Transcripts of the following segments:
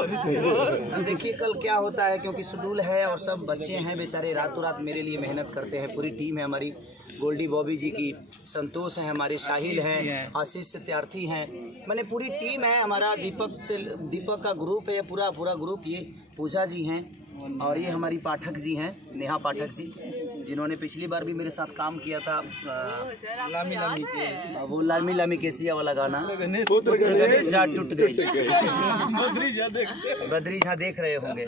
अब देखिए कल क्या होता है, क्योंकि शेड्यूल है और सब बच्चे हैं बेचारे, रातों रात मेरे लिए मेहनत करते हैं। पूरी टीम है हमारी, गोल्डी बॉबी जी की, संतोष है हमारे, साहिल है, आशीष सत्यार्थी हैं, मैंने पूरी टीम है हमारा। दीपक का ग्रुप है, पूरा ग्रुप। ये पूजा जी हैं और ये हमारी पाठक जी हैं, नेहा पाठक जी, जिन्होंने पिछली बार भी मेरे साथ काम किया था। लामी लामी केसिया, वो लामी लामी केसिया वाला गाना टूट गई, बद्री झा देख रहे होंगे।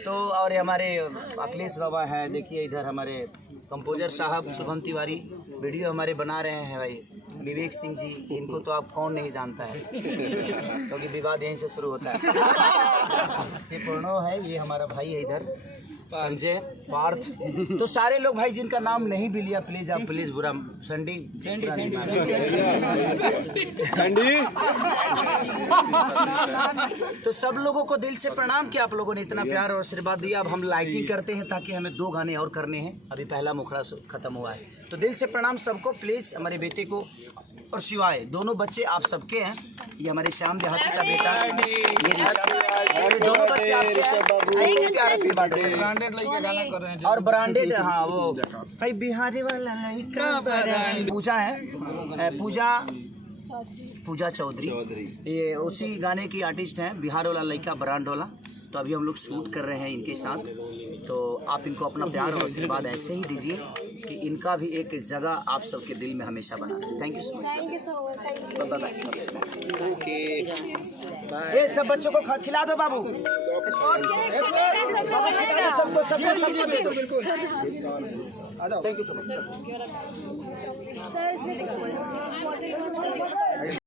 तो और हमारे अखिलेश बाबा हैं, देखिए इधर हमारे कंपोजर साहब शुभम तिवारी, वीडियो हमारे बना रहे हैं भाई विवेक सिंह जी। इनको तो आप कौन नहीं जानता है, क्योंकि विवाद यहीं से शुरू होता है। ये प्रणव है, ये हमारा भाई है इधर, संजय, पार्थ। तो सारे लोग भाई जिनका नाम नहीं भी लिया प्लीज आप प्लीज बुरा संडी तो सब लोगों को दिल से प्रणाम कि आप लोगों ने इतना प्यार और आशीर्वाद दिया। अब हम लाइटिंग करते हैं ताकि हमें 2 गाने और करने हैं, अभी पहला मुखड़ा खत्म हुआ है। तो दिल से प्रणाम सबको, प्लीज हमारे बेटे को और शिवाय दोनों बच्चे आप सबके हैं। ये हमारे श्याम देहाती का बेटा, ये दोनों बच्चे आपके हैं, प्यार आशीर्वाद और ब्रांडेड। हाँ वो भाई बिहारी वाला पूजा है, पूजा चौधरी, ये उसी गाने की आर्टिस्ट हैं, बिहार वाला लड़का ब्रांड वाला। तो अभी हम लोग शूट कर रहे हैं इनके साथ, तो आप इनको अपना प्यार और आशीर्वाद ऐसे ही दीजिए कि इनका भी एक जगह आप सबके दिल में हमेशा बना रहे। Thank you so much. Okay, ये सब बच्चों को खिला दो बाबू, थैंक यू सो मच।